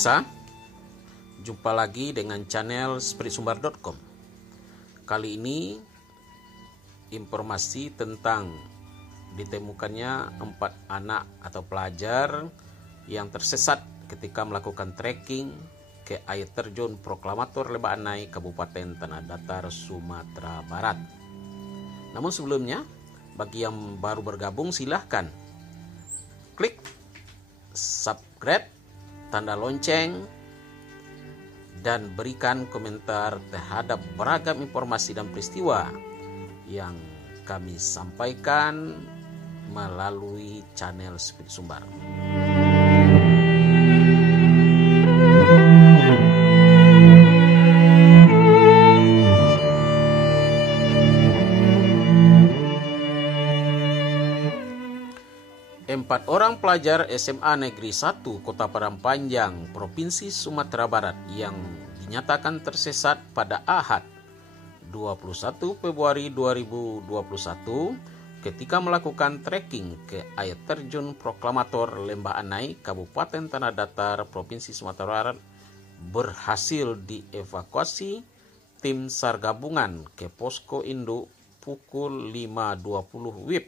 pemirsa, jumpa lagi dengan channel spiritsumbar.com. Kali ini informasi tentang ditemukannya 4 anak atau pelajar yang tersesat ketika melakukan trekking ke air terjun Proklamator Lembah Anai, Kabupaten Tanah Datar, Sumatera Barat. Namun sebelumnya, bagi yang baru bergabung silahkan klik subscribe, tanda lonceng, dan berikan komentar terhadap beragam informasi dan peristiwa yang kami sampaikan melalui channel Spirit Sumbar. Empat orang pelajar SMA Negeri 1 Kota Padang Panjang, Provinsi Sumatera Barat yang dinyatakan tersesat pada Ahad 21 Februari 2021 ketika melakukan trekking ke air terjun Proklamator Lembah Anai, Kabupaten Tanah Datar, Provinsi Sumatera Barat berhasil dievakuasi tim SAR gabungan ke posko induk pukul 5.20 WIB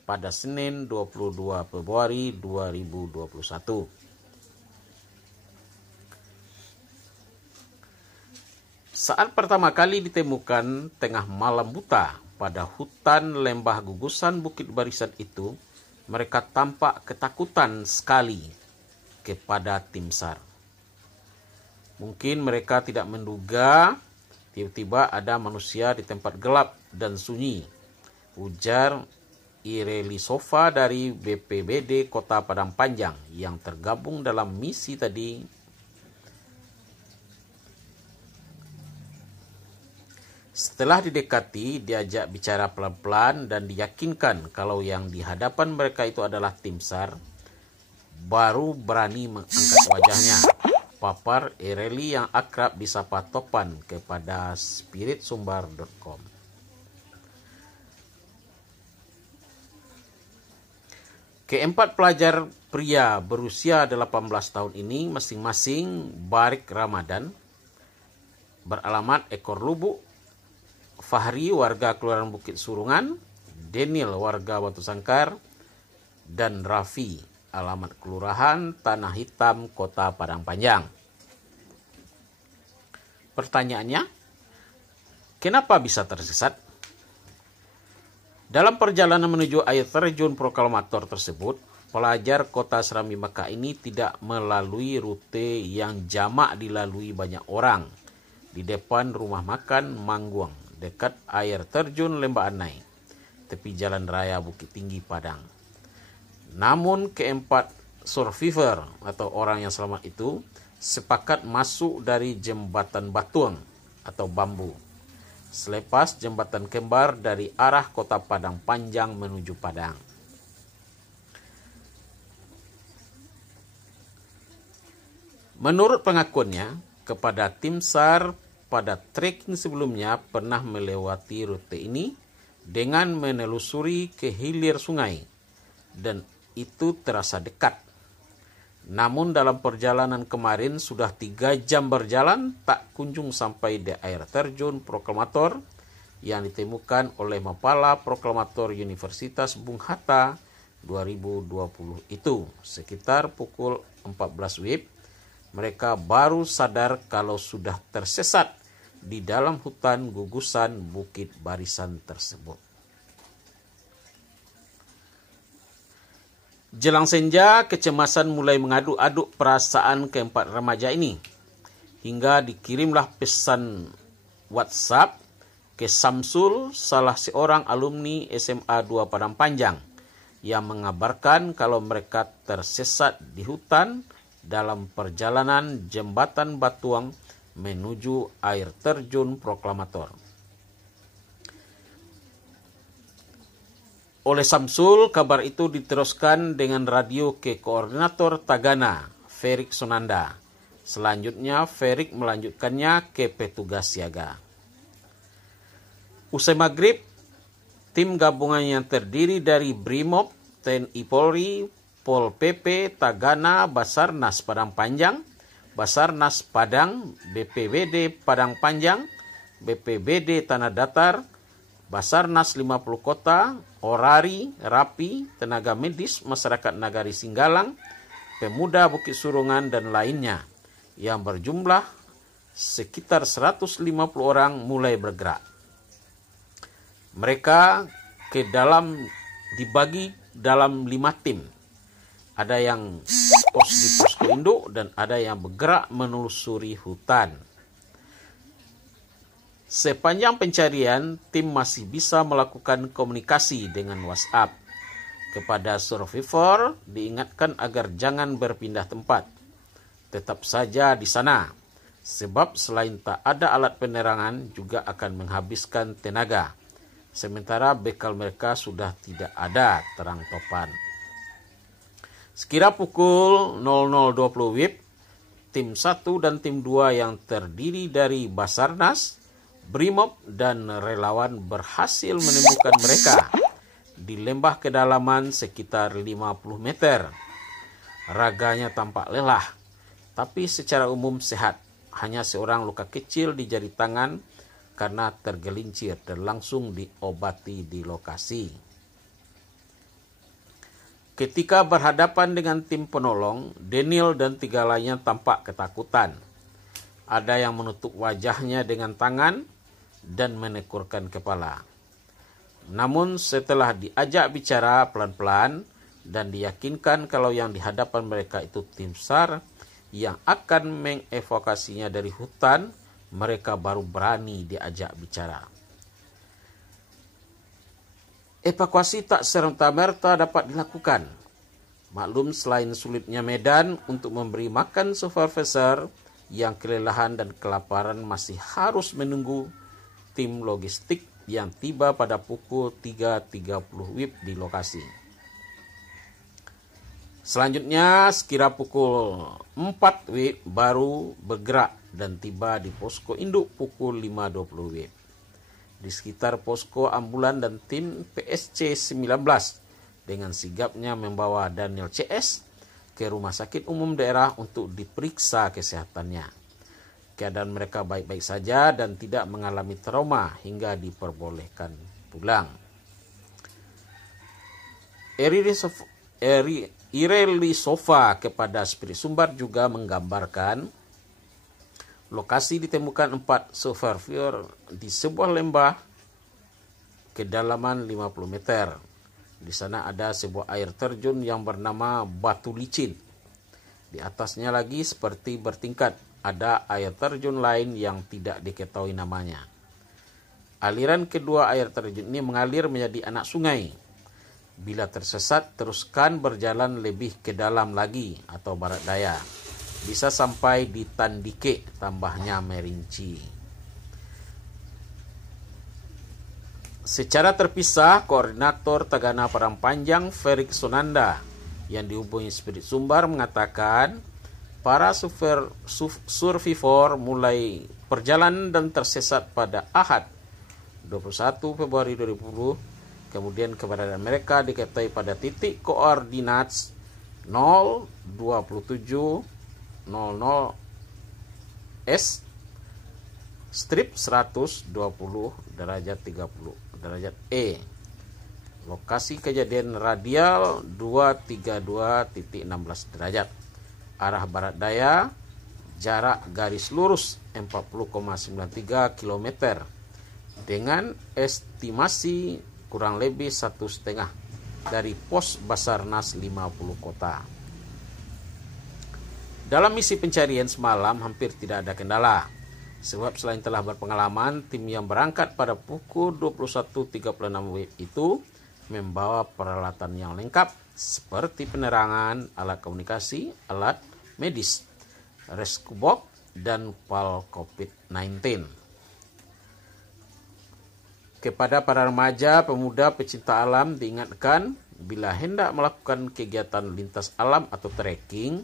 pada Senin 22 Februari 2021. Saat pertama kali ditemukan tengah malam buta pada hutan lembah gugusan Bukit Barisan itu, mereka tampak ketakutan sekali kepada tim SAR. Mungkin mereka tidak menduga tiba-tiba ada manusia di tempat gelap dan sunyi, ujar Ireli Sofa dari BPBD Kota Padang Panjang yang tergabung dalam misi tadi. Setelah didekati, diajak bicara pelan-pelan dan diyakinkan kalau yang di hadapan mereka itu adalah tim SAR, baru berani mengangkat wajahnya. Papar Ireli yang akrab disapa Topan kepada spiritsumbar.com. Keempat pelajar pria berusia 18 tahun ini masing-masing Barik Ramadan, beralamat Ekor Lubuk, Fahri warga Kelurahan Bukit Surungan, Daniel warga Batu Sangkar, dan Raffi alamat Kelurahan Tanah Hitam, Kota Padang Panjang. Pertanyaannya, kenapa bisa tersesat? Dalam perjalanan menuju air terjun Proklamator tersebut, pelajar kota Serambi Mekah ini tidak melalui rute yang jamak dilalui banyak orang di depan rumah makan Mangguang, dekat air terjun Lembah Anai, tepi jalan raya Bukit Tinggi Padang. Namun keempat survivor atau orang yang selamat itu sepakat masuk dari jembatan batuang atau bambu, selepas jembatan kembar dari arah Kota Padang Panjang menuju Padang. Menurut pengakuannya kepada tim SAR, pada trekking sebelumnya pernah melewati rute ini dengan menelusuri ke hilir sungai dan itu terasa dekat. Namun dalam perjalanan kemarin sudah 3 jam berjalan tak kunjung sampai di air terjun Proklamator yang ditemukan oleh Mapala Proklamator Universitas Bung Hatta 2020 itu. Sekitar pukul 14 WIB, mereka baru sadar kalau sudah tersesat di dalam hutan gugusan Bukit Barisan tersebut. Jelang senja, kecemasan mulai mengaduk-aduk perasaan keempat remaja ini. Hingga dikirimlah pesan WhatsApp ke Samsul, salah seorang alumni SMA 2 Padang Panjang, yang mengabarkan kalau mereka tersesat di hutan dalam perjalanan jembatan Batuang menuju air terjun Proklamator. Oleh Samsul, kabar itu diteruskan dengan radio ke koordinator Tagana, Ferik Sonanda. Selanjutnya, Ferik melanjutkannya ke petugas siaga. Usai maghrib, tim gabungan yang terdiri dari Brimob, TNI Polri, Pol PP, Tagana, Basarnas Padang Panjang Basarnas Padang, BPBD Padang Panjang, BPBD Tanah Datar, Basarnas 50 Kota, Orari, Rapi, tenaga medis, masyarakat Nagari Singgalang, pemuda Bukit Surungan, dan lainnya yang berjumlah sekitar 150 orang mulai bergerak. Mereka dibagi dalam 5 tim. Ada yang pos di posko induk dan ada yang bergerak menelusuri hutan. Sepanjang pencarian, tim masih bisa melakukan komunikasi dengan WhatsApp. Kepada survivor diingatkan agar jangan berpindah tempat. Tetap saja di sana, sebab selain tak ada alat penerangan juga akan menghabiskan tenaga. Sementara bekal mereka sudah tidak ada, terang topan. Sekira pukul 00.20 WIB, tim 1 dan tim 2 yang terdiri dari Basarnas, Brimob, dan relawan berhasil menemukan mereka di lembah kedalaman sekitar 50 meter. Raganya tampak lelah, tapi secara umum sehat. Hanya seorang luka kecil di jari tangan karena tergelincir dan langsung diobati di lokasi. Ketika berhadapan dengan tim penolong, Daniel dan 3 lainnya tampak ketakutan. Ada yang menutup wajahnya dengan tangan dan menekurkan kepala. Namun setelah diajak bicara pelan-pelan dan diyakinkan kalau yang di hadapan mereka itu tim SAR yang akan mengevakuasinya dari hutan, mereka baru berani diajak bicara. Evakuasi tak serta-merta dapat dilakukan. Maklum, selain sulitnya medan untuk memberi makan survivor yang kelelahan dan kelaparan masih harus menunggu tim logistik yang tiba pada pukul 3.30 WIB di lokasi. Selanjutnya, sekira pukul 4 WIB baru bergerak dan tiba di posko induk pukul 5.20 WIB. Di sekitar posko ambulan dan tim PSC 19 dengan sigapnya membawa Daniel CS ke Rumah Sakit Umum Daerah untuk diperiksa kesehatannya. Keadaan mereka baik-baik saja dan tidak mengalami trauma hingga diperbolehkan pulang. Ireli Sofa kepada Spirit Sumbar juga menggambarkan lokasi ditemukan 4 survivor di sebuah lembah kedalaman 50 meter. Di sana ada sebuah air terjun yang bernama Batu Licin. Di atasnya lagi seperti bertingkat ada air terjun lain yang tidak diketahui namanya. Aliran kedua air terjun ini mengalir menjadi anak sungai. Bila tersesat, teruskan berjalan lebih ke dalam lagi atau barat daya. Bisa sampai di Tandike, tambahnya merinci. Secara terpisah, Koordinator Tagana Padang Panjang Ferik Sonanda yang dihubungi Spirit Sumbar mengatakan para survivor mulai perjalanan dan tersesat pada Ahad 21 Februari 2020. Kemudian keberadaan mereka diketahui pada titik koordinat 027 00 S strip 120 derajat 30 derajat E. Lokasi kejadian radial 232.16 derajat. Arah barat daya, jarak garis lurus 40,93 km dengan estimasi kurang lebih 1,5 dari pos Basarnas 50 Kota. Dalam misi pencarian semalam hampir tidak ada kendala, sebab selain telah berpengalaman, tim yang berangkat pada pukul 21.36 WIB itu membawa peralatan yang lengkap seperti penerangan, alat komunikasi, alat medis, rescue box, dan PAL COVID-19. Kepada para remaja, pemuda, pecinta alam diingatkan bila hendak melakukan kegiatan lintas alam atau trekking,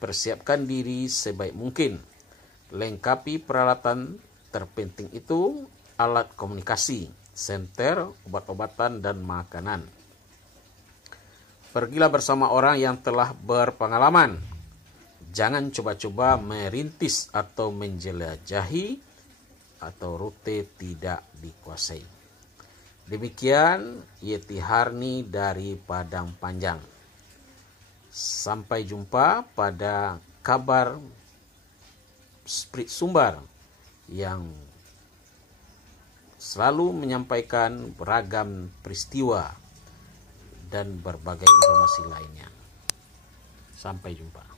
persiapkan diri sebaik mungkin. Lengkapi peralatan terpenting itu alat komunikasi, senter, obat-obatan, dan makanan. Pergilah bersama orang yang telah berpengalaman. Jangan coba-coba merintis atau menjelajahi atau rute tidak dikuasai. Demikian Yeti Harni dari Padang Panjang. Sampai jumpa pada kabar Spirit Sumbar yang selalu menyampaikan beragam peristiwa dan berbagai informasi lainnya. Sampai jumpa.